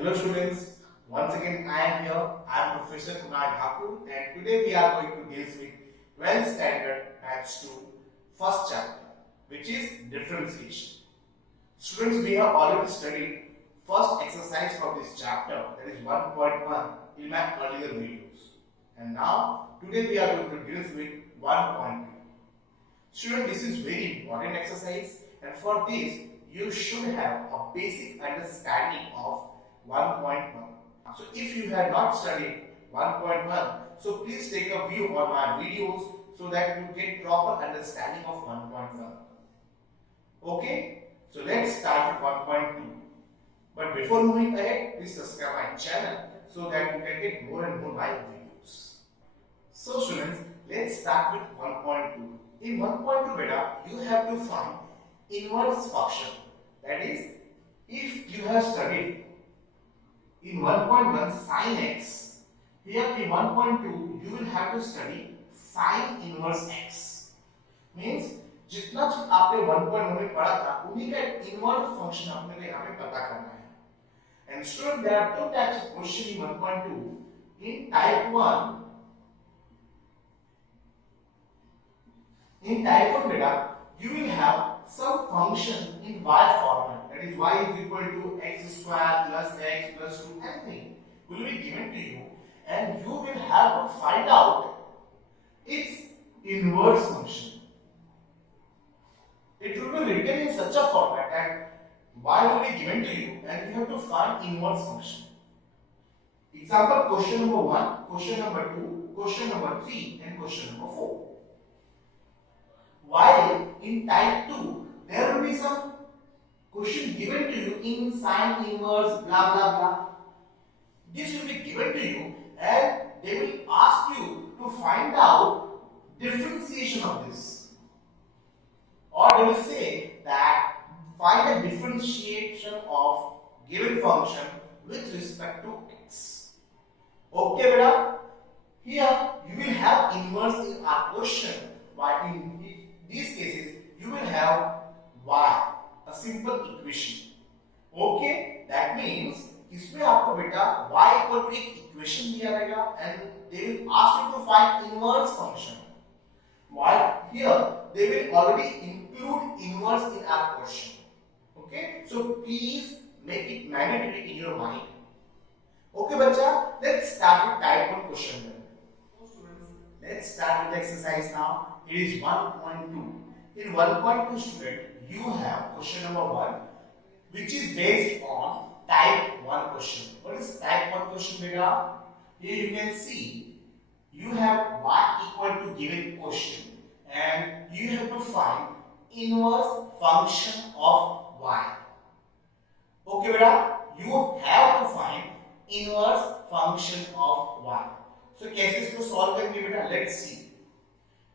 Hello students, once again I am here. I am Professor Kunal Thakur and today we are going to deal with 12th standard Maths 2 first chapter, which is differentiation. Students, we have already studied first exercise from this chapter, that is 1.1 in my earlier videos. And now today we are going to deal with 1.2. Student, this is very important exercise and for this you should have a basic understanding of 1.1. So if you have not studied 1.1, so please take a view on my videos so that you get proper understanding of 1.1. Okay, so let's start with 1.2. But before moving ahead, please subscribe my channel so that you can get more and more live videos. So students, let's start with 1.2. In 1.2 beta, you have to find inverse function. That is, if you have studied in 1.1 sin x, here in 1.2 you will have to study sin inverse x. Means जितना चीज आपने 1.1 में पढ़ा था उन्हीं का inverse function आपने को यहाँ पे पता करना है. And student, there are two types of question in 1.2. In type 1, in type 1 beta, you will have some function in y format. That is, y is equal to x square plus x plus 2, anything will be given to you, and you will have to find out its inverse function. It will be written in such a format that y will be given to you, and you have to find inverse function. Example: question number 1, question number 2, question number 3, and question number 4. While in type 2, there will be some question given to you in sine inverse blah blah blah. This will be given to you and they will ask you to find out differentiation of this. Or they will say that find a differentiation of given function with respect to x. Okay, beta? Here you will have inverse in our question. Why in these cases you will have y, a simple equation. Okay, that means इसमें आपको बेटा y equal to एक equation दिया रहेगा and they will ask you to find inverse function. While here they will already include inverse in our question. Okay, so please make it mandatory in your mind. Okay, bacha, let's start with type 1 question then. So students, let's start with the exercise now. It is 1.2. In 1.2 student, you have question number 1, which is based on type 1 question. What is type 1 question, beta? Here you can see you have y equal to given question and you have to find inverse function of y. Okay, beta? You have to find inverse function of y. So कैसे इसको solve करेंगे बेटा? Let's see.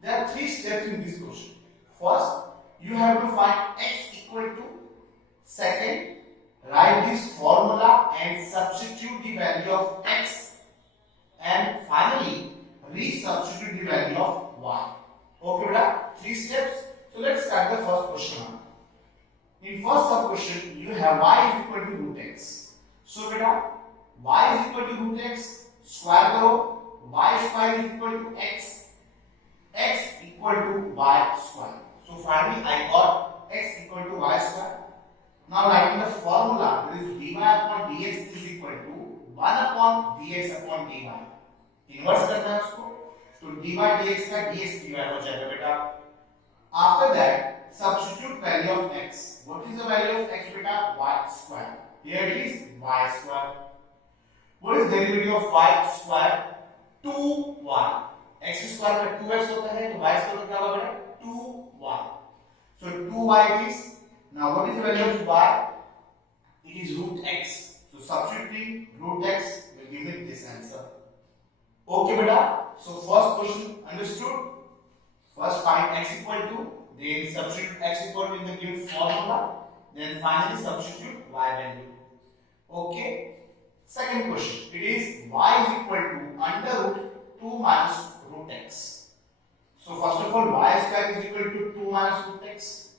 There are 3 steps in this question. First, you have to find x equal to. Second, write this formula and substitute the value of x. And finally, resubstitute the value of y. Okay, beta? 3 steps. So let's start the first question now. In first sub question, you have y is equal to root x. So beta, y is equal to root x. Square करो. Y square is equal to x. X equal to y square. So finally I got x equal to y square. Now writing the formula, that is dy upon dx is equal to 1 upon dx upon dy. Inverse करना है उसको, तो dy dx का dx dy हो जाएगा बेटा. After that, substitute value of x. What is the value of x beta? Y square. Here it is y square. What is derivative of y square? 2y. x square में 2x होता है तो y square में क्या होगा 2y. So 2y is, now what is the value of y? It is root x. So substituting root x will give me this answer. Okay beta. So first question understood. First find x equal to, then substitute x equal to in the given formula, then finally substitute y value. Okay. Second question. It is y is equal to under root 2 minus root x. So first of all, y square is equal to 2 minus root x.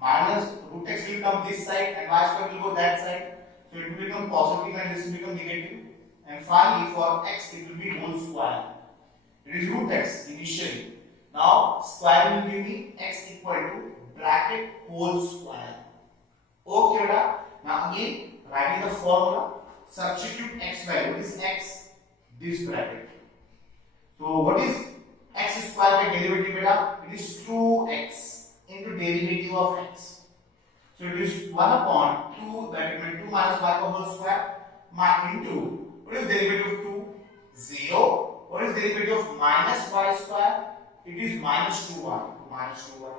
Minus root x will come this side and y square will go that side. So it will become positive and this will become negative. And finally for x it will be whole square. It is root x initially. Now square will give me x equal to bracket whole square. Okay beta. Now again writing the formula, substitute x value. What is x? This bracket. So what is x square का derivative beta? It is 2x into derivative of x. So it is 1 upon 2, that will be 2 minus y whole square, into what is derivative of 2? 0. What is derivative of minus y square? It is minus 2y. Minus 2y.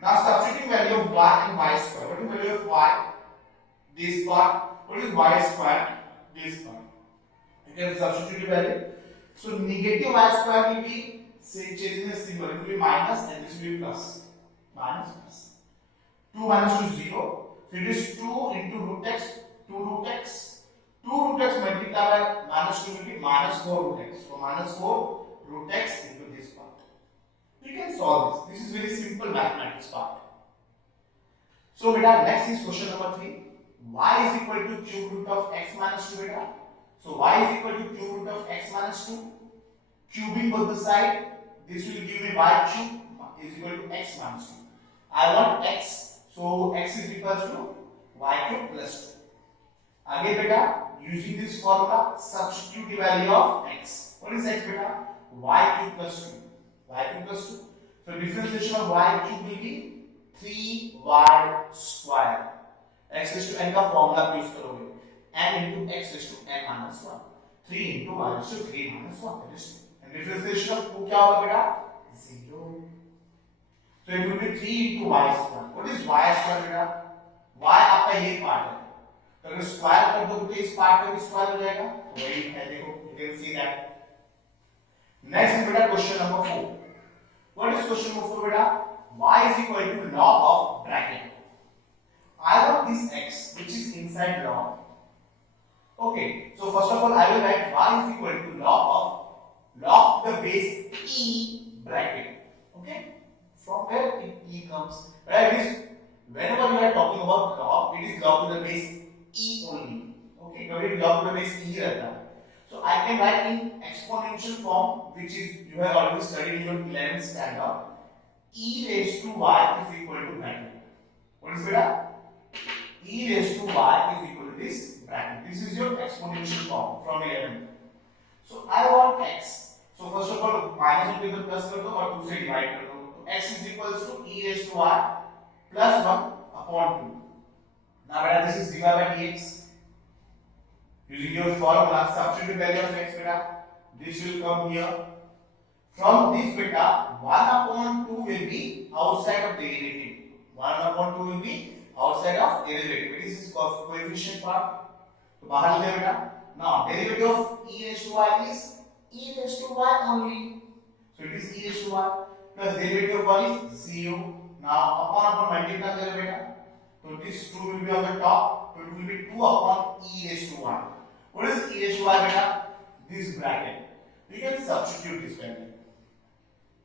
Now substituting value of y and y square. What is value of y? This part. What is y square? This part. You can substitute the value. So negative y square will be, say, changing the symbol. It will be minus and this will be plus. Minus plus. 2 minus 2 0. So it is 2 into root x. 2 root x. 2 root x multiplied by minus 2 will be minus 4 root x. So minus 4 root x into this part. You can solve this. This is very simple mathematics part. So beta, next is question number 3. Y is equal to cube root of x minus 2 beta. So y is equal to cube root of x minus 2. Cubing both the side. This will give me y cube is equal to x minus 2. I want x. So x is equal to y cube plus 2. Again beta, using this formula, substitute the value of x. What is x beta? Y cube plus 2. Y cube plus 2. So differentiation of y cube will be 3y square. X raised to n का formula use करोगे. n into x raised to n minus 1. 3 into y raised to 3 minus 1. That is 2. And differentiation of 2 क्या होगा बेटा? 0. So it will be 3 into y square. What is y square बेटा? y आपका ये part है. तो अगर स्क्वायर कर दो तो इस पार्ट का भी स्क्वायर हो जाएगा. तो वही है, देखो, you can see that. Next is बेटा question number 4. What is question number 4 बेटा? Y is equal to log of bracket. I want this x which is inside log. Okay, so first of all I will write y is equal to log the base e bracket. Okay. From where e comes? Where it is, whenever we are talking about log, it is log to the base e only. Okay, because it is log to the base e रहता है. So I can write in exponential form, which is you have already studied in your 11th standard. E raised to y is equal to bracket. What is beta? E raised to y is equal to this bracket. This is your exponential form from 11th. So I want x. So first of all minus को इधर plus कर दो और 2 से divide कर दो. X is equals to e raised to y plus 1 upon 2. Now beta, this is dy by dx. Using your formula, substitute value of x beta. This will come here. From this beta, 1 upon 2 will be outside of derivative. 1 upon 2 will be outside of derivative. This is coefficient part. तो बाहर ले बेटा. Now derivative of e raised to y is e raised to y only. So it is e raised to y. Plus derivative of 1 is 0. Now upon multiply करें बेटा. So this 2 will be on the top. So it will be 2 upon e raised to y. What is e raised to y beta? This bracket. We can substitute this value.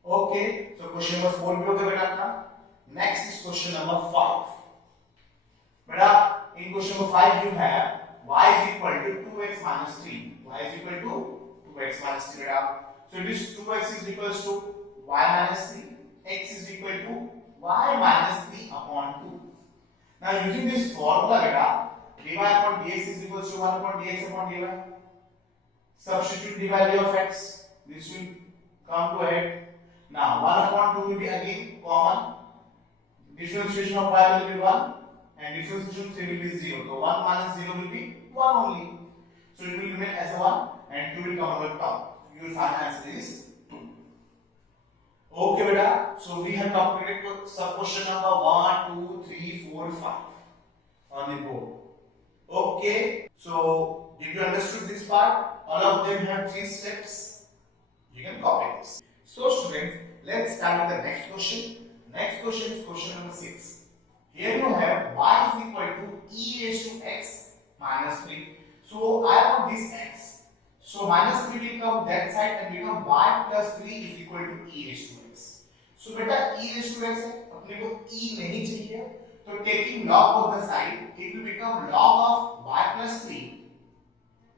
Okay. So question number 4 भी हो गया बेटा अपना. Next is question number 5. Beta, in question number 5 you have y is equal to 2x minus 3. Y is equal to 2x minus 3 beta. So it is 2x is equals to y minus 3, x is equal to y minus 3 upon 2. Now using this formula beta, dy upon dx is equals to 1 upon dx upon dy. Substitute the value of x. This will come to ahead. Now 1 upon 2 will be again common. Differentiation of y will be 1 and differentiation of 3 will be 0. So 1 minus 0 will be 1 only. So it will remain as 1 and 2 will come on the top. Your final answer is 2. Okay beta, so we have completed sub question number 1, 2, 3, 4, 5 on the board. Okay, so did you understood this part? All of them have 3 steps. You can copy this. So students, let's start with the next question. Next question is question number 6. Here you have y is equal to e raised to x minus 3. So I want this x. So minus 3 will come that side and become y plus 3 is equal to e raised to x. So बेटा e raised to x है, अपने को e नहीं चाहिए, So taking log of the side, it will become log of y plus 3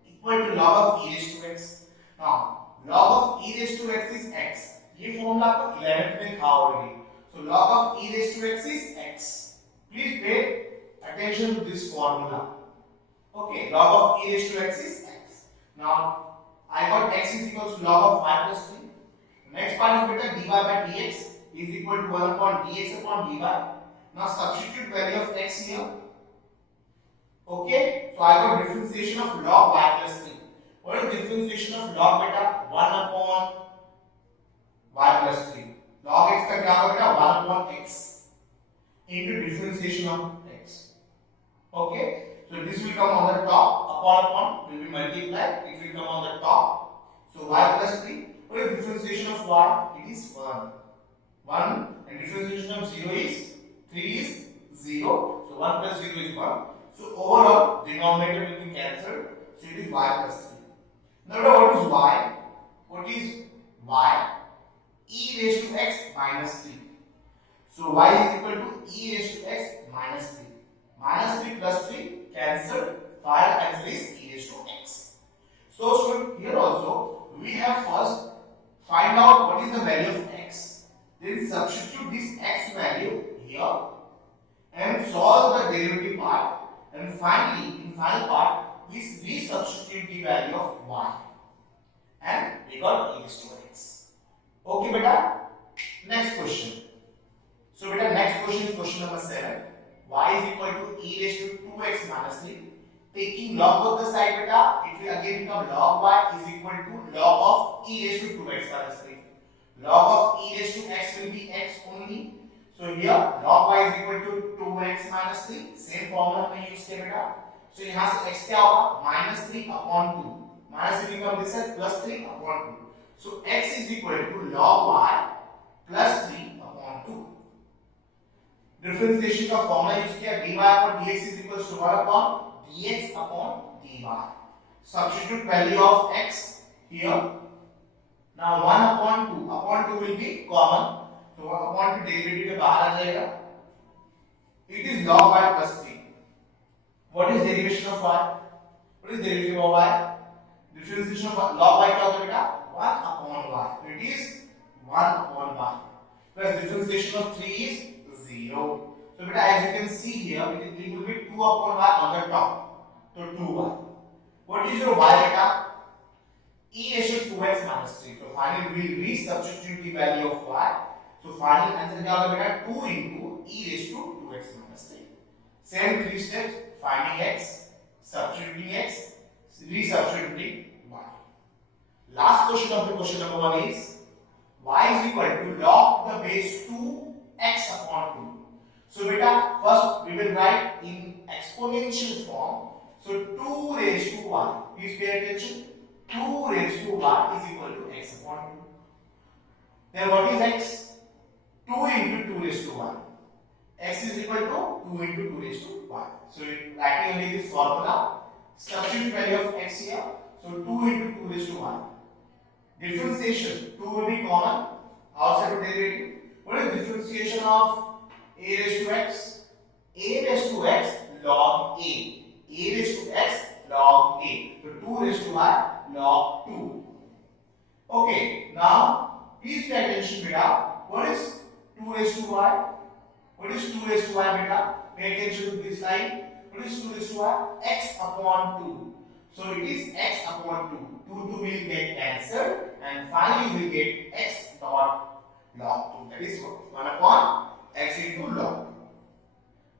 equal to log of e raised to x. Now log of e raised to x is x. ये formula आपको 11th में था already. So log of e raised to x is x. Please pay attention to this formula. Okay, log of e raised to x is x. Now I got x is equals to log of y plus 3. Next part is beta dy by dx is equal to 1 upon dx upon dy. Now substitute value of x here. Okay, so I got differentiation of log y plus 3. What is differentiation of log beta? 1 upon y plus 3. Log x का क्या होगा? 1 upon x into differentiation of x. Okay, so this will come on the top. Upon will be multiplied. It will come on the top. So y plus 3. What is differentiation of y? It is 1. 1 and differentiation of 0 is 3 is 0. So 1 plus 0 is 1. So overall denominator will be cancelled. So it is y plus 3. Now what is y? What is y? E raised to x minus 3. So y is equal to e raised to x minus 3. Minus 3 plus 3 cancelled. Final answer is e raised to x. So student, here also we have first find out what is the value of x. Then substitute this x value here and solve the derivative part. And finally, in final part, we substitute the value of y. And we got e raised to x. Okay, beta. Next question. So, beta, next question is question number 7. Y is equal to e raised to 2x minus 3. Taking log of the side, beta, it will again become log y is equal to log of e raised to 2x minus 3. Log of e raised to x will be x only. So here log y is equal to 2x minus 3. Same formula हमने use किया बेटा. So यहाँ से x क्या होगा? minus 3 upon 2. Minus 3 become this as plus 3 upon 2. So x is equal to log y plus 3 upon 2. Differentiation का formula use किया. dy upon dx is equal to 1 upon dx upon dy. Substitute value of x here. Now 1 upon 2. Upon 2 will be common. So upon 2 derivative के बाहर आ जाएगा. It is log y plus 3. What is derivation of y? What is derivative of y? Differentiation of log y क्या होता है बेटा? 1 upon y. So it is 1 upon y. Plus differentiation of 3 is 0. So beta, as you can see here, it will be 2 upon y on the top. So 2y. What is your y beta? E raised to 2x minus 3. So finally we will resubstitute the value of y. So final answer क्या होगा बेटा? 2 into e raised to 2x minus 3. Same 3 steps: finding x, substituting x, resubstituting y. Last question of the question number 1 is y is equal to log the base 2x upon 2. So beta, first we will write in exponential form. So 2 raised to y. Please pay attention. 2 raised to y is equal to x upon 2. Then what is x? 2 into 2 raised to y. X is equal to 2 into 2 raised to y. So writing only this formula. Substitute value of x here. So 2 into 2 raised to y. Differentiation. 2 will be common. Outside of derivative. What is differentiation of a raised to x? A raised to x log a. A raised to x log a. So 2 raised to y log 2. Okay. Now please pay attention beta. What is 2 raised to y? What is 2 raised to y beta? Pay attention to this line. What is 2 raised to y? X upon 2. So it is x upon 2. 2 will get cancelled and finally we will get x dot log 2. That is 1 upon x into log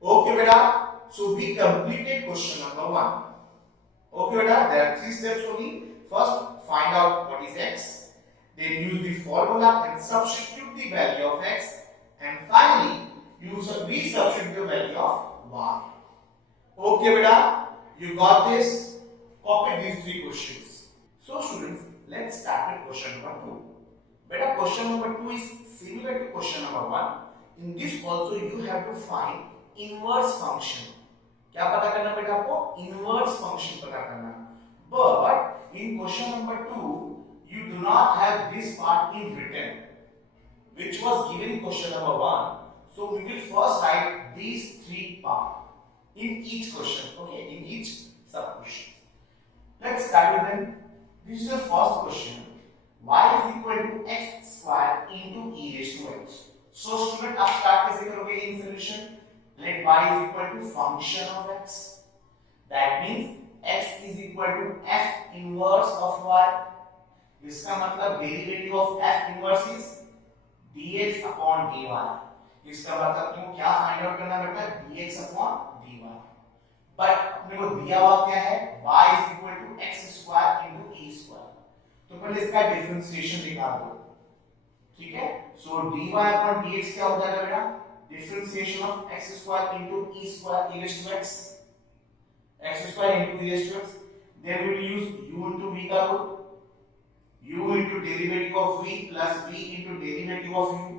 2. Okay beta. So we completed question number 1. Okay beta. There are 3 steps only. First find out what is x. Then use the formula and substitute the value of x. And finally use a resubstitute the value of y. Okay beta, you got this. Copy these 3 questions. So students, let's start with question number 2. Beta, question number 2 is similar to question number 1. In this also you have to find inverse function. क्या पता करना बेटा आपको? Inverse function पता करना. But in question number 2 you do not have this part in written, which was given in question number 1. So we will first write these three parts in each question, okay, in each sub question. Let's start with them. This is the first question. Y is equal to x square into e raised to x. So student, आप start कैसे करोगे in solution? Let y is equal to function of x. That means x is equal to f inverse of y. इसका मतलब derivative of f inverse is dx upon dy. इसका मतलब तुमको क्या find out करना बेटा? dx upon dy. बट अपने को दिया हुआ क्या है? y is equal to x square into e square. तो पहले इसका डिफरेंशिएशन निकाल दो, ठीक है? सो dy upon dx क्या हो जाएगा बेटा? Differentiation of x square into e square e raised to x. x square into e raised to x. Then we will use u into v का rule. u into derivative of v plus v into derivative of u.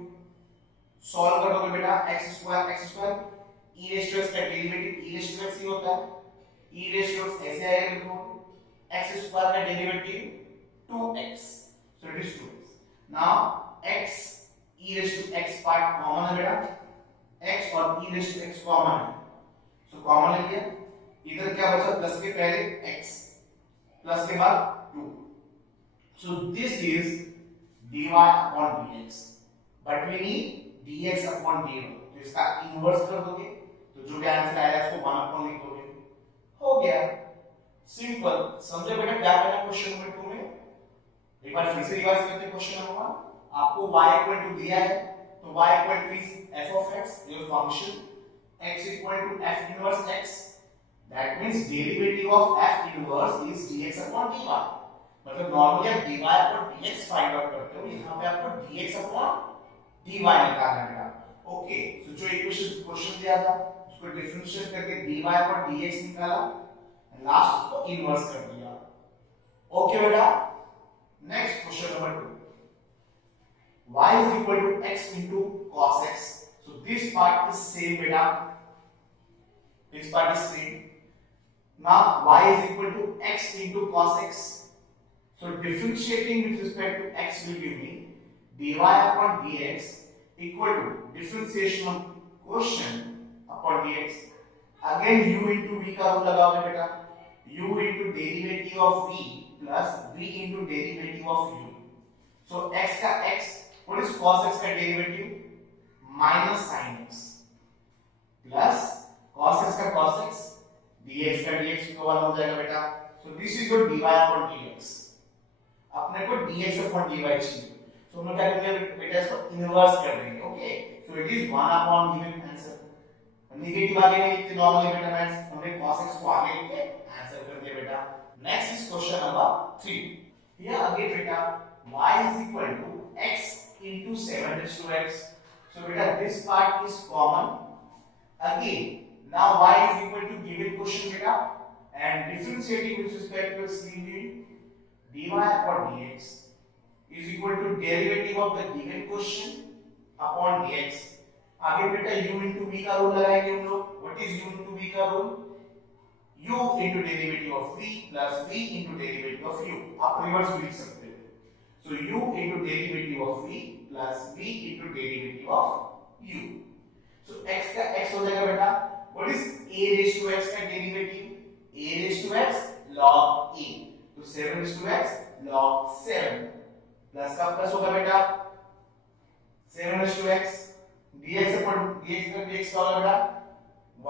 Solve करोगे बेटा x square e raised to x का derivative e raised to x ही होता है. e raised to x ऐसे आएगा, देखो x square का derivative 2x, so it is 2x. now x e raised to x part common है बेटा, x और e raised to x common है, so कॉमन ले लिया. इधर क्या बचा? प्लस के पहले x, प्लस के बाद 2. so this is dy upon dx, but we need dx upon dy. तो इसका इनवर्स कर दोगे तो जो भी आंसर आएगा उसको 1 अपॉन लिख दोगे, हो गया. सिंपल. समझे बेटा क्या करना क्वेश्चन नंबर 2 में? एक बार फिर से रिवाइज करते हैं क्वेश्चन नंबर 1. आपको y इक्वल टू दिया है, तो y equal to is f of x, your function, x equal to f inverse x. That means derivative of f inverse is dx upon dy. मतलब normally आप dy upon dx find out करते हो, यहां पे आपको dx upon dy निकालना है. Okay, तो जो इक्वेशन क्वेश्चन दिया था उसको डिफरेंशिएट करके dy अपॉन dx निकाला, लास्ट उसको इनवर्स कर दिया. ओके बेटा. Next question number 2. y is equal to x into cos x. so this part is same beta, this part is same. now y is equal to x into cos x. so differentiating with respect to x will give me dy upon dx equal to differentiation of quotient upon dx. again u into v का rule लगाओगे बेटा, u into derivative of v plus v into derivative of u. so x का x, what is cos x का derivative? minus sin x plus cos x का cos x, dx का dx तो 1 हो जाएगा बेटा. so this is your dy upon dx. अपने को dx upon dy चाहिए, so हम क्या करेंगे बेटा? इसको इनवर्स कर देंगे. Okay, so it is 1 upon given answer. Negative आगे नहीं लिखते नॉर्मली बेटा, मैथ्स हमने cos x को आगे लिख के आंसर कर दिया बेटा. Next is question number 3. Here again बेटा y is equal to x into 7 raised to x. so beta this part is common. again now y is equal to given question beta, and differentiating with respect to x dy upon dx is equal to derivative of the given question upon dx. आगे बेटा u into v का rule लगाएंगे हम लोग. What is u into v का rule? u into derivative of v plus v into derivative of u. आप reverse भी लिख सकते हो. so u into derivative of v plus v into derivative of u. so x का x हो जाएगा बेटा. What is a raised to x का derivative? a raised to x log a. तो 7 raised to x log 7 plus का plus होगा बेटा 7 raised to x dx upon dx का dx क्या होगा बेटा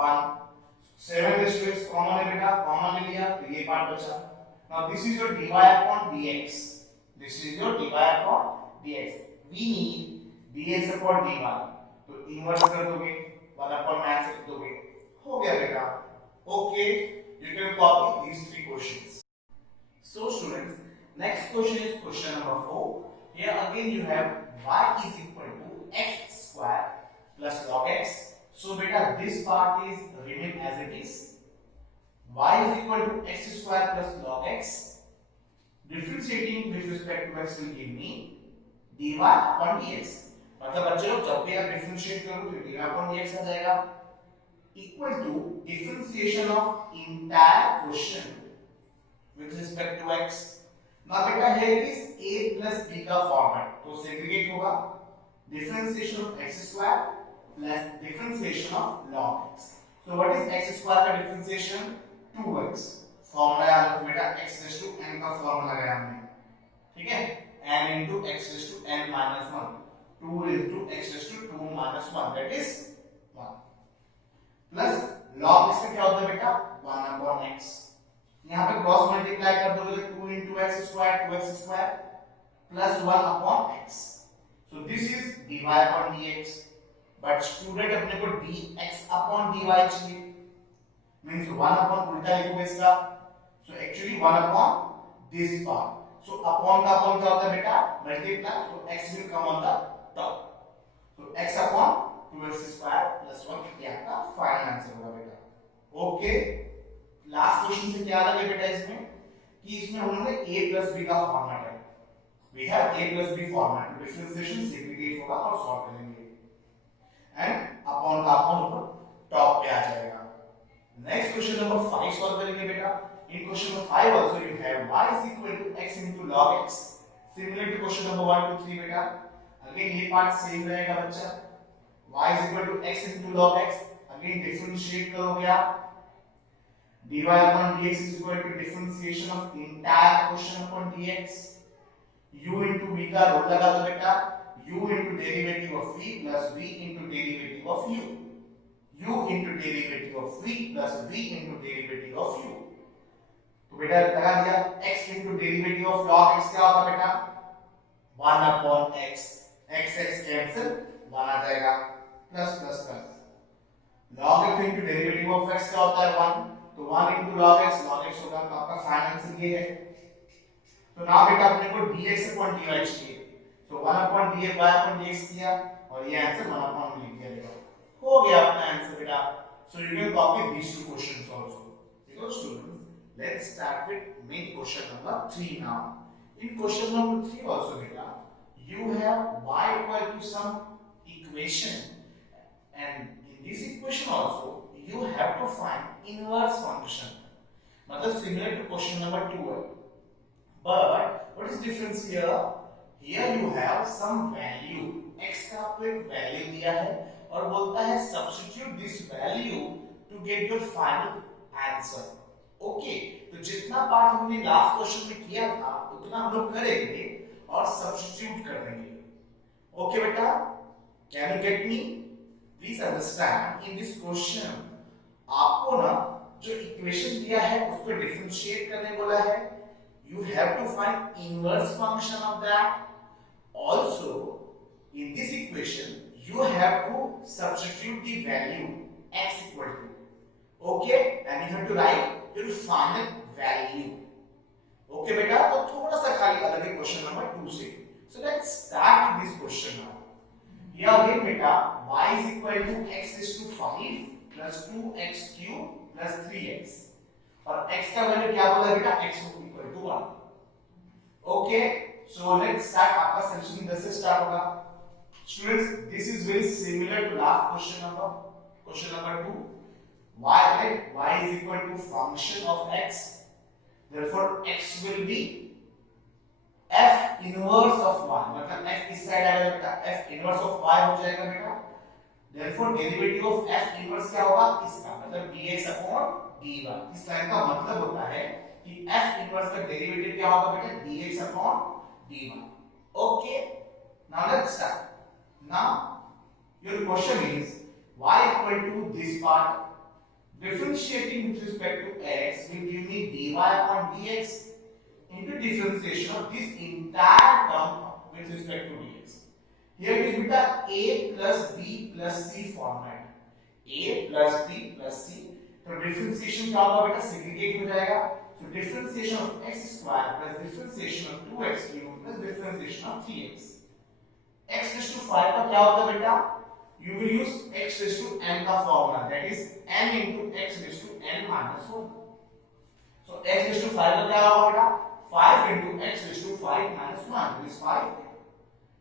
1. 7 raised to x कॉमन है बेटा, कॉमन ले लिया तो ये पार्ट बचा. now this is your dy upon dx, this is your dy upon dx. we need dx upon dy, तो इन्वर्स कर दोगे 1 upon max लिख दोगे, हो गया बेटा. Okay, you can copy these 3 questions. so students, next question is question number 4. here again you have y is equal to x square plus log x. so beta this part is remain as it is. y is equal to x square plus log x. differentiating with respect to x will give me dy upon dx. मतलब बच्चे लोग जब भी आप differentiate करो तो dy upon dx आ जाएगा equal to differentiation of entire question with respect to x. now beta here it is a plus b का फॉर्मेट, तो सेग्रीगेट होगा. differentiation of x square plus differentiation of log x. So what is x square का differentiation? 2x. Formula याद रखो बेटा, x raised to n का formula लगाया हमने, ठीक है, n into x raised to n minus 1, 2 into x raised to 2 minus 1, that is 1, plus log x का क्या होता है बेटा? 1 upon x. यहाँ पे क्रॉस मल्टीप्लाई कर दोगे तो 2 into x square 2x square plus 1 upon x. So this is dy upon dx. But student अपने को dx upon dy चाहिए, means 1 upon उल्टा लिखोगे इसका. So actually 1 upon this part. So upon का upon क्या होता है बेटा? Multiply. So x will come on the top. So x upon 2x square plus 1 ये आपका फाइनल आंसर होगा बेटा. ओके, लास्ट क्वेश्चन से क्या लगे बेटा इसमें कि इसमें हम लोगों ने a plus b का फॉर्मेट है. We have a plus b format. Differentiation segregate होगा और सॉल्व करेंगे. And upon का upon ऊपर टॉप पे आ जाएगा. Next question number 5 सॉल्व करेंगे बेटा. In question number 5 also you have y is equal to x into log x. Similar to question number 1 to 3 बेटा. Again ये पार्ट सेम रहेगा बच्चा. y is equal to x into log x. Again differentiate करोगे आप. dy upon dx is equal to differentiation of entire question upon dx. u into v का role लगा दो बेटा. u into derivative of v plus v into derivative of u. u into derivative of v plus v into derivative of u. तो बेटा लगा दिया. x into derivative of log x क्या होगा बेटा? 1 upon x. x कैंसिल 1 आ जाएगा plus plus plus. log x into derivative of x क्या होता है? 1. तो 1 into log x होगा. तो आपका फाइनल आंसर ये है. तो नाउ बेटा अपने को dx upon dy चाहिए. तो 1 upon dy upon dx किया और ये आंसर 1 upon लिख दिया बेटा. हो गया अपना आंसर बेटा. So you can copy these two questions also. Because students, let's start with main question number 3 now. In question number 3 also beta, you have y equal to some equation, and in this equation also you have to find inverse function. मतलब similar to question number 2. But what is difference here? Here you have some value. x का आपको एक value दिया है और बोलता है substitute this value to get your final answer. Okay, तो जितना पार्ट हमने लास्ट क्वेश्चन में किया था उतना हम लोग करेंगे और सब्स्टिट्यूट कर देंगे. ओके बेटा, can you get me? Please understand, in this question आपको ना जो इक्वेशन दिया है उसको डिफरेंशिएट करने बोला है. You have to find inverse function of that. Also, in this equation, you have to substitute the value x equal to. Okay, and you have to write your final value. Okay, beta. तो थोड़ा सा खाली अलग है question number 2 से. So let's start with this question now. Here again, beta, y is equal to x is to 5 plus 2x cube plus 3x. और x का value क्या बोला बेटा? x equal to 1. Okay, so let's start. आपका solution 10 से start होगा. Students, this is very similar to last question number 2. y is equal to function of x, therefore x will be f inverse of y. मतलब f इस side आएगा बेटा, f inverse of y हो जाएगा बेटा. therefore derivative of f inverse क्या होगा? इसका मतलब dx upon dy. इस लाइन का मतलब होता है कि f इनवर्स का डेरिवेटिव क्या होगा बेटा? dx upon dy. Okay, now let's start. Now your question is y equal to this part. Differentiating with respect to x will give me dy upon dx into differentiation of this entire term with respect to dx. Here it is beta a plus b plus c format. a plus b plus c. तो differentiation क्या होगा बेटा? Segregate हो जाएगा. So differentiation of x square plus differentiation of 2x cube plus differentiation of 3x. x raised to 5 का क्या होता है बेटा? You will use x raised to n का formula, that is n into x raised to n minus 1. So x raised to 5 का क्या होगा बेटा? 5 into x raised to 5 minus 1, which is 5.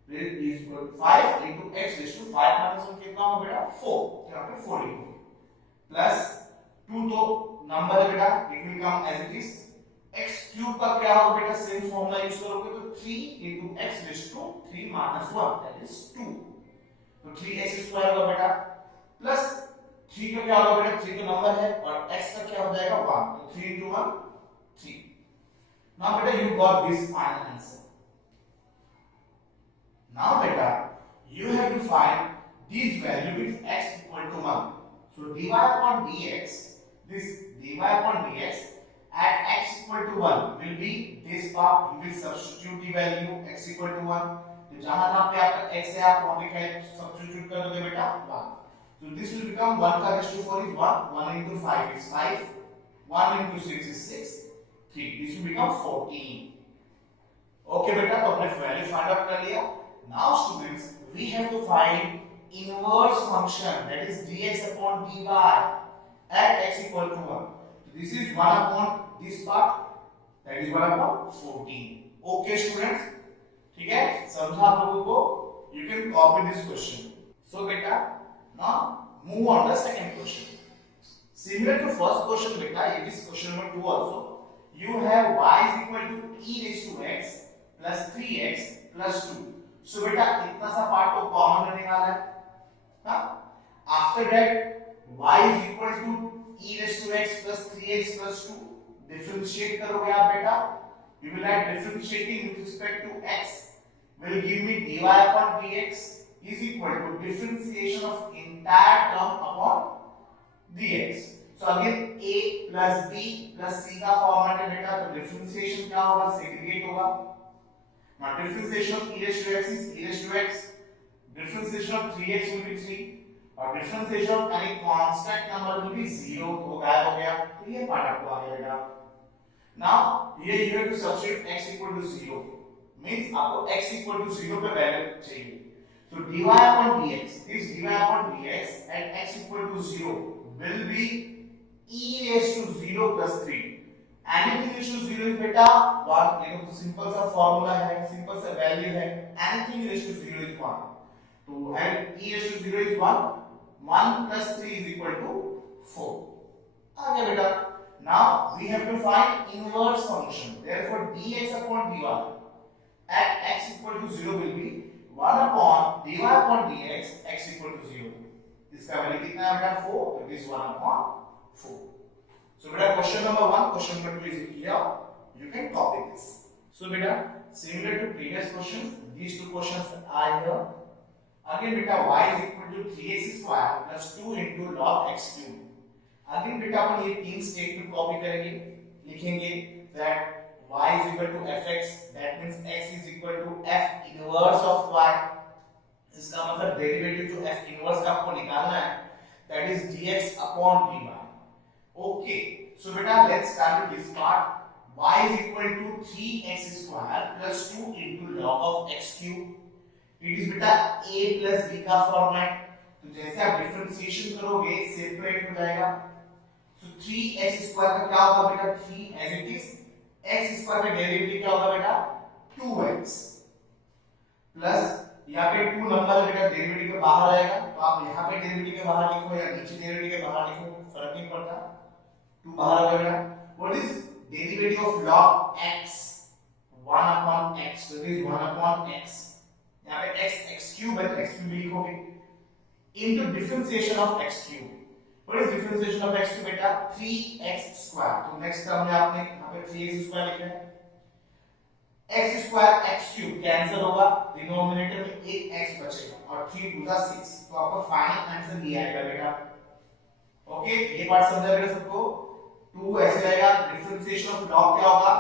This is equal to 5 into x raised to 5 minus 1 कितना होगा बेटा? 4. यहाँ पे 4 लिखोगे. Plus 2 तो नंबर है बेटा, it will come as it is. x cube का क्या होगा बेटा? सेम फॉर्मूला यूज करोगे तो 3 into x raised to 3 minus 1, that is 2. तो 3x स्क्वायर होगा बेटा प्लस 3 का क्या होगा बेटा, 3 तो नंबर है और x का क्या हो जाएगा 1, तो 3 into 1 3. Now beta you got this final answer. Now beta you have to find this value with x equal to 1. So dy upon dx, this dy upon dx at x equal to 1 will be this part. You will substitute the value x equal to 1. तो जहां जहां पे आपका x है आप वहां पे क्या सब्स्टिट्यूट कर दोगे बेटा 1. So this will become 1 का raised to 4 is 1, 1 into 5 is 5, 1 into 6 is 6, 3. This will become 14. Okay बेटा, तो अपने वैल्यू फाइंड आउट कर लिया. Now students we have to find inverse function, that is dx upon dy at x equal to 1. So this is 1 upon this part, that is 1 upon 14. Okay students, ठीक है, समझा आप लोगों को? You can copy this question. So beta, now move on the second question. Similar to first question beta, it is question number 2 also. You have y is equal to e raised to x plus 3x plus 2. So beta इतना सा part तो common रहने वाला है. हाँ? After that y is equal to e raised to x plus 3x plus 2. Differentiate करोगे आप बेटा. You will add differentiating with respect to x will give me dy upon dx is equal to differentiation of entire term upon dx. So again a plus b plus c का format है बेटा, तो differentiation क्या होगा, segregate होगा. Now differentiation of e raised to x is e raised to x, differentiation of 3x will be 3 और differentiation of any constant number will be 0, तो गायब हो गया. तो ये पार्ट आपको आ गया बेटा. Now here you have to substitute x equal to 0, means आपको x equal to 0 पे वैल्यू चाहिए. So dy upon dx, this dy upon dx at x equal to 0 will be e raised to 0 plus 3. Anything raised to 0 is beta 1. ये तो simple सा formula है, simple सा value है. Anything raised to 0 is 1. तो and e raised to 0 is 1. 1 plus 3 is equal to 4. आ गया बेटा. Now we have to find inverse function. Therefore dx upon dy at x equal to 0 will be 1 upon dy upon dx x equal to 0. इसका value कितना है बेटा 4, तो it is 1 upon 4. So beta question number 1, question number 2 is here. You can copy this. So beta similar to previous questions, these two questions are here. Again beta y is equal to 3x square plus 2 into log x cube. Again beta अपन ये तीन statement copy करेंगे, लिखेंगे that y is equal to fx, that means x is equal to f inverse of y. इसका मतलब derivative जो f inverse का आपको निकालना है, that is dx upon dy. Okay, so beta let's start with this part. Y is equal to 3x square plus 2 into log of x cube. It is beta a plus b का format. तो जैसे आप differentiation करोगे separate हो जाएगा. So 3x square का क्या होगा बेटा 3 as it is. x square का डेरिवेटिव क्या होगा बेटा 2x प्लस यहाँ पे 2 नंबर है बेटा, डेरिवेटिव के बाहर आएगा, तो आप यहाँ पे डेरिवेटिव के बाहर लिखो या नीचे डेरिवेटिव के बाहर लिखो, फर्क नहीं पड़ता. 2 बाहर आ गया. What is derivative of log x? 1 upon x. So it is 1 upon x. यहाँ पे x cube है, तो x cube लिखोगे into differentiation of x cube. What is differentiation of x cube बेटा 3x square. तो नेक्स्ट टर्म में आपने यहाँ पे 3x square लिखा है. x square x cube cancel होगा, डिनोमिनेटर में एक x बचेगा और 3 टू द 6, तो आपका फाइनल आंसर ये आएगा बेटा. ओके, ये पार्ट समझा बेटा सबको. 2 ऐसे आएगा, डिफरेंशिएशन ऑफ log क्या होगा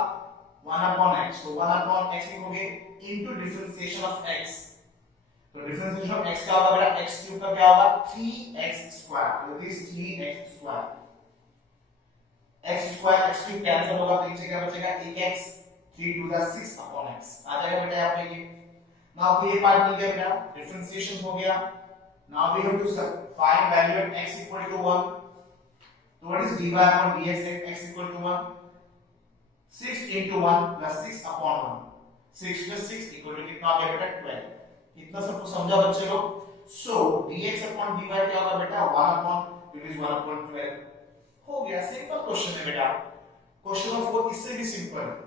1 upon x, तो 1 upon x लिखोगे into differentiation of x. तो डिफरेंशिएशन ऑफ x क्या होगा बेटा x क्यूब का क्या होगा 3x स्क्वायर. तो this 3x square, x square x cube cancel होगा, तो नीचे क्या बचेगा एक x, 3 to the 6 upon x आ जाएगा बेटा यहाँ पे. ये नाउ ये पार्ट मिल गया बेटा, डिफरेंशिएशन हो गया. Now we have to find value at x equal to 1. तो what is dy upon dx at x equal to 1? 6 into 1 plus 6 upon 1. 6 plus 6 equal to कितना आ गया बेटा 12. इतना सबको समझा बच्चे लोग. सो dx upon dy क्या होगा बेटा 1 upon it is 1 upon 12. हो गया, सिंपल क्वेश्चन है बेटा. क्वेश्चन नंबर 4 इससे भी सिंपल है.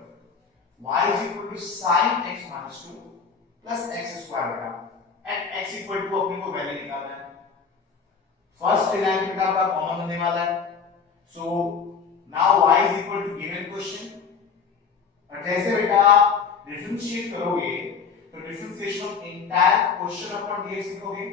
y is equal to sin x minus 2 plus x square बेटा एट x इक्वल टू अपने को वैल्यू निकालना है। फर्स्ट एलिमेंट बेटा आपका कॉमन होने वाला है, so now y is equal to given question, और जैसे बेटा आप डिफरेंशिएट करोगे तो differentiation of entire question upon dx लिखोगे।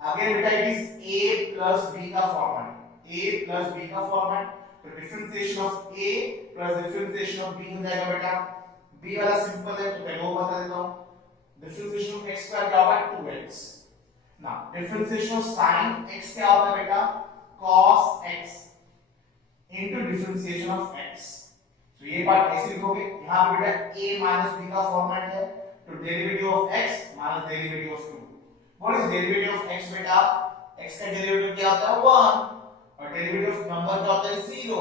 अगेन बेटा it is a plus b का फॉर्मेट, a प्लस b का फॉर्मेट, तो differentiation of a plus differentiation of b हो जाएगा बेटा। b वाला सिंपल है तो पहले वो बता देता हूं, डिफरेंशिएशन ऑफ x स्क्वायर क्या होगा 2x। Now differentiation of sin x क्या होता है बेटा cos x into differentiation of x। तो ये पार्ट ऐसे लिखोगे, यहां पे बेटा a माइनस b का फॉर्मेट है, तो derivative of x minus derivative of 2। What is derivative of x बेटा? x का डेरिवेटिव क्या होता है 1, और डेरिवेटिव ऑफ नंबर क्या होता है 0,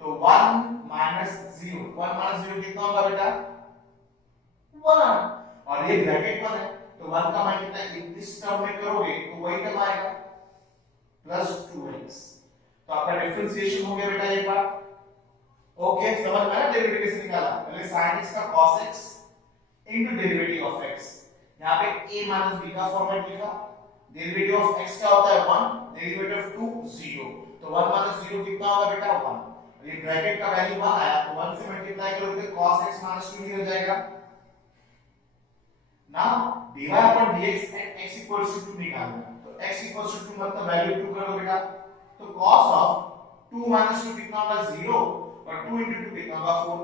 तो 1 माइनस 0, 1 माइनस 0 कितना होगा बेटा 1, और ये ब्रैकेट 1 है तो 1 का मल्टीप्लाई इस टर्म में करोगे तो वही टर्म आएगा प्लस 2x। तो आपका डिफरेंशिएशन हो गया बेटा ये पार्ट। ओके, समझ में आया डेरिवेटिव कैसे निकाला? पहले sin x का cos x into derivative of x, यहां पे a माइनस b का फॉर्मेट लिखा, डेरिवेटिव ऑफ x क्या होता है 1, डेरिवेटिव ऑफ 2 0, तो 1 माइनस 0 कितना होगा बेटा 1, ये ब्रैकेट का वैल्यू 1 आया तो 1 से मल्टीप्लाई करोगे तो cos x माइनस 2 हो जाएगा। Now dy upon dx at x equals to 2 निकालना, तो x equals to 2 मतलब वैल्यू 2 करो बेटा, तो cos of 2 minus 2 कितना होगा 0, और 2 into 2 कितना होगा 4।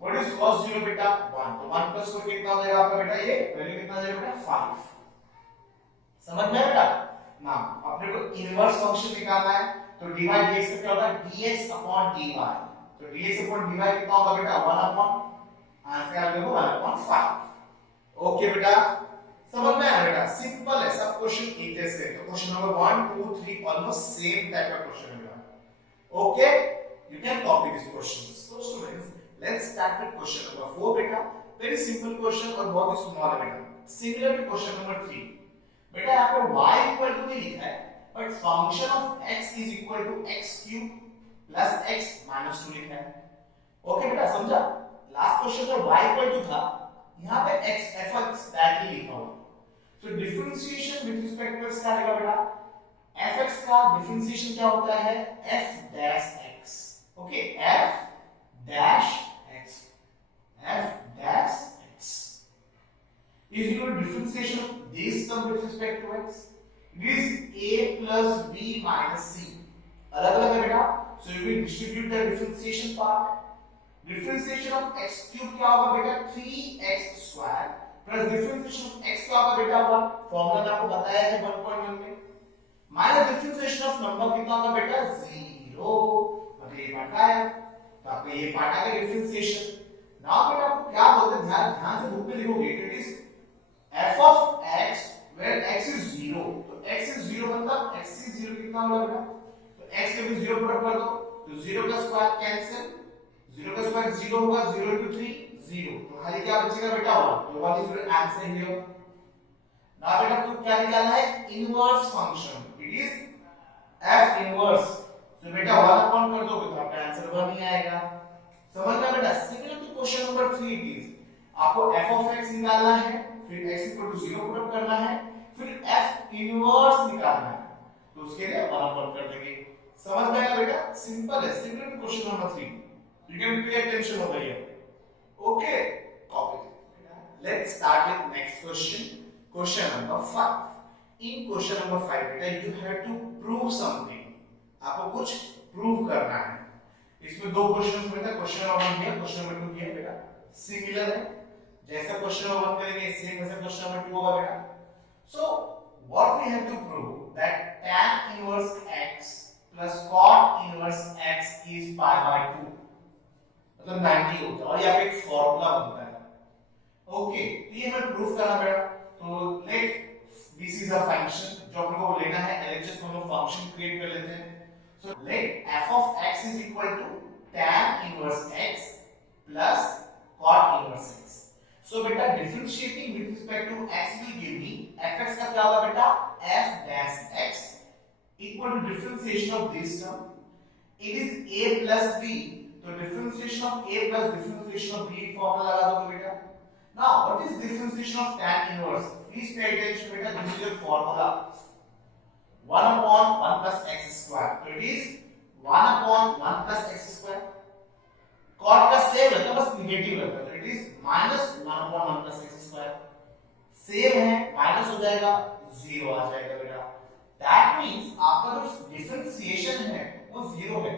व्हाट इज cos 0 बेटा 1, तो 1 plus 4 कितना हो जाएगा आपका बेटा, ये वैल्यू कितना आ जाएगा बेटा 5। समझ में आया बेटा? नाउ अपने को इनवर्स फंक्शन निकालना है, तो dy dx का क्या होगा dx upon dy, तो dx upon dy कितना होगा बेटा 1 upon, आंसर आ जाएगा 1 upon 5। ओके बेटा, समझ में आया बेटा? सिंपल है, सब क्वेश्चन एक जैसे है, तो question number 1 2 3 almost same type का क्वेश्चन है बेटा। Okay, you can copy these questions। So students, let's start with question number 4 बेटा। very simple question और बहुत ही स्मॉल है बेटा, similar to question number 3। बेटा यहाँ पे y इक्वल टू नहीं लिखा है, but function of x is equal to x cube plus x minus 2 लिखा है। ओके बेटा, समझा? लास्ट क्वेश्चन में y इक्वल टू था, यहाँ पे x fx डायरेक्टली लिखा हुआ, so differentiation with respect to x क्या आएगा बेटा, fx का डिफरेंशिएशन क्या होता है f dash x। Okay, f dash x, f dash x is your differentiation of this term with respect to x, it is a plus b minus c, अलग अलग है बेटा, so you will distribute the differentiation part। Differentiation of x cube क्या होगा बेटा 3x square plus differentiation of x क्या होगा बेटा 1, फॉर्मूला में आपको बताया है 1.1 में, माइनस डिफरेंशिएशन ऑफ नंबर कितना होगा बेटा 0, मतलब ये पार्ट आया, तो आपको ये पार्ट आ गया डिफरेंशिएशन। नाउ बेटा आपको क्या बोलते हैं, ध्यान से बुक में लिखोगे, it is f of x where x is 0, तो x is 0 मतलब x is 0 कितना होगा बेटा, तो x के भी 0 पुट कर दो, तो 0 का स्क्वायर कैंसिल, 0 का स्क्वायर 0 होगा, 0 into 3 0, तो खाली क्या बचेगा बेटा 1, तो 1 is your answer here। now बेटा आपको क्या निकालना है inverse function, it is f inverse, तो बेटा 1 अपॉन कर दोगे तो आपका आंसर 1 ही आएगा। समझ में बेटा? Similar to question number 3 it is, आपको f of x निकालना है, फिर x इक्वल टू 0 पुट करना है, फिर f इनवर्स निकालना है, तो उसके लिए 1 अपॉन कर देंगे। समझ में आया बेटा? सिंपल है, similar to question number 3, you can pay attention over here। okay, copy it। let's start with next question, question number 5। in question number 5 बेटा you have to prove something, आपको कुछ प्रूव करना है। इसमें दो क्वेश्चंस में था, क्वेश्चन नंबर 1 है, क्वेश्चन नंबर 2 है बेटा, सिमिलर है, जैसा क्वेश्चन नंबर 1 करेंगे सेम वैसा क्वेश्चन नंबर 2 होगा बेटा। so what we have to prove that tan inverse x plus cot inverse x is pi by 2, मतलब 90 होता है, और यहाँ पे एक फॉर्मूला बनता है। ओके, तो ये हमें प्रूफ करना पड़ेगा, तो let this is a function, जो अपने को लेना है एलएचएस में हम फंक्शन क्रिएट कर लेते हैं। So let f of x is equal to tan inverse x plus cot inverse x। So बेटा differentiating with respect to x will give me fx का क्या होगा बेटा f dash x equal to differentiation of this term, it is a plus b, तो differentiation of a plus differentiation of b formula लगा दोगे बेटा। Now what is differentiation of tan inverse? Please pay attention beta, this is your formula. 1 upon 1 plus x square. So it is 1 upon 1 plus x square. cot का same रहता है, बस negative रहता है, तो it is minus 1 upon 1 plus x square. Same है, minus हो जाएगा, जीरो आ जाएगा बेटा. दैट मींस आपका जो डिफरेंशिएशन है वो जीरो है.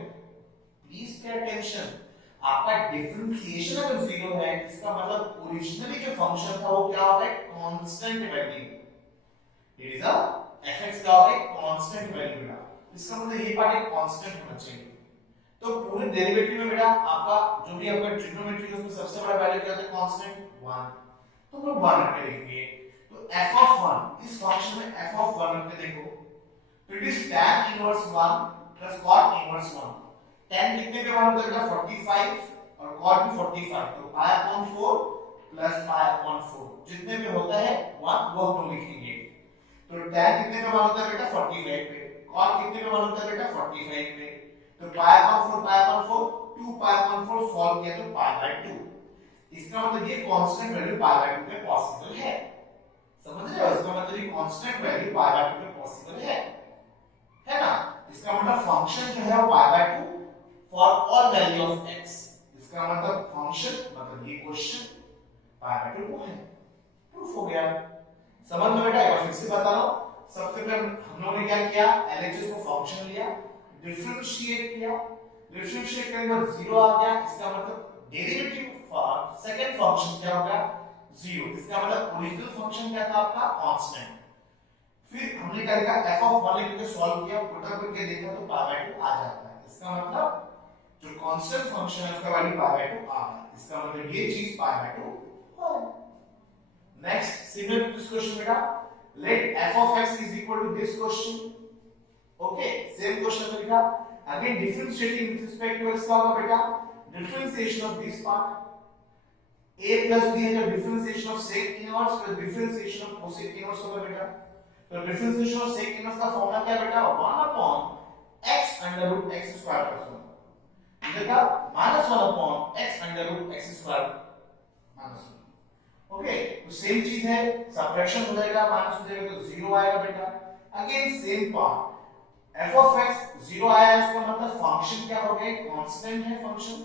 प्लीज पे अटेंशन, आपका डिफरेंशिएशन अगर जीरो है इसका मतलब ओरिजिनली जो फंक्शन था वो क्या होगा, constant value. It is a fx का होगा कांस्टेंट वैल्यू बेटा. इसका मतलब ये पार्ट एक कांस्टेंट होना चाहिए. तो पूरे डेरिवेटिव में बेटा आपका जो भी आपका ट्रिग्नोमेट्री है उसमें सबसे बड़ा वैल्यू क्या होता है, कांस्टेंट 1. तो हम लोग 1 रख के लिखेंगे. तो f ऑफ 1 इस फंक्शन में f ऑफ 1 रख के देखो, तो it is tan inverse 1 plus cot inverse 1. tan कितने पे 1 होता है बेटा, 45 और cot भी 45, तो pi upon 4 plus pi upon 4 जितने पे होता है 1 वो हम लोग लिखेंगे. तो tan कितने पे 1 होता है बेटा, 45 पे. cot कितने पे 1 होता है बेटा, 45 पे. तो pi upon 4 2 pi upon 4 solve किया तो pi by 2. इसका मतलब ये कांस्टेंट वैल्यू pi by 2 पे पॉसिबल है. समझ रहे हो, इसका मतलब ये कांस्टेंट वैल्यू pi by 2 पे पॉसिबल है ना. इसका मतलब फंक्शन जो है वो pi by 2 for all value of x. इसका मतलब फंक्शन मतलब ये क्वेश्चन pi by 2 को है. प्रूफ हो गया. समझ में बेटा, एक बार फिर से बता रहा हूं. सबसे पहले हम लोगों ने क्या किया, LHS को फंक्शन लिया, डिफरेंशिएट किया. डिफरेंशिएट करने के बाद जीरो आ गया. इसका मतलब डेरिवेटिव फॉर सेकंड फंक्शन क्या होगा, जीरो. इसका मतलब ओरिजिनल फंक्शन क्या था आपका, कांस्टेंट. फिर हमने क्या किया, f ऑफ 1 लेके सॉल्व किया, पुट अप करके देखा तो pi by 2 आ जाता है. इसका मतलब जो कांस्टेंट फंक्शन है उसका वैल्यू pi by 2 आ गया. इसका मतलब ये चीज pi by 2 है. Next similar to this question बेटा, let f of x is equal to this question. Okay, same question में लिखा. Again differentiating with respect to x का होगा बेटा differentiation of this part a plus b है, जो differentiation of sec inverse plus differentiation of cosec inverse होगा बेटा. तो डिफरेंशिएशन ऑफ sec इनवर्स का फॉर्मूला क्या है बेटा, 1 upon x under root x square plus 1. इधर का minus 1 upon x under root x square minus 1. Okay, तो सेम चीज है, सबट्रैक्शन हो जाएगा, माइनस हो जाएगा तो जीरो आएगा बेटा. Again same part, f of x zero आया, इसका मतलब फंक्शन क्या हो गया, कांस्टेंट है फंक्शन.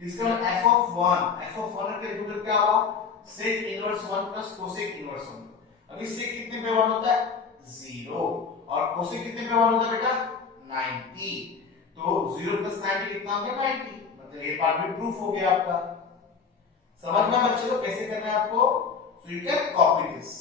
इसका मतलब f of 1 के इक्वल क्या होगा, sec inverse 1 plus cosec inverse 1. अब इससे कितने पे 1 होता है, 0, और cosec कितने पे 1 होता है बेटा, 90. तो 0 प्लस 90 कितना हो गया, 90. मतलब ये पार्ट भी प्रूफ हो गया आपका. समझना बच्चे को कैसे करना है आपको, so you can copy this.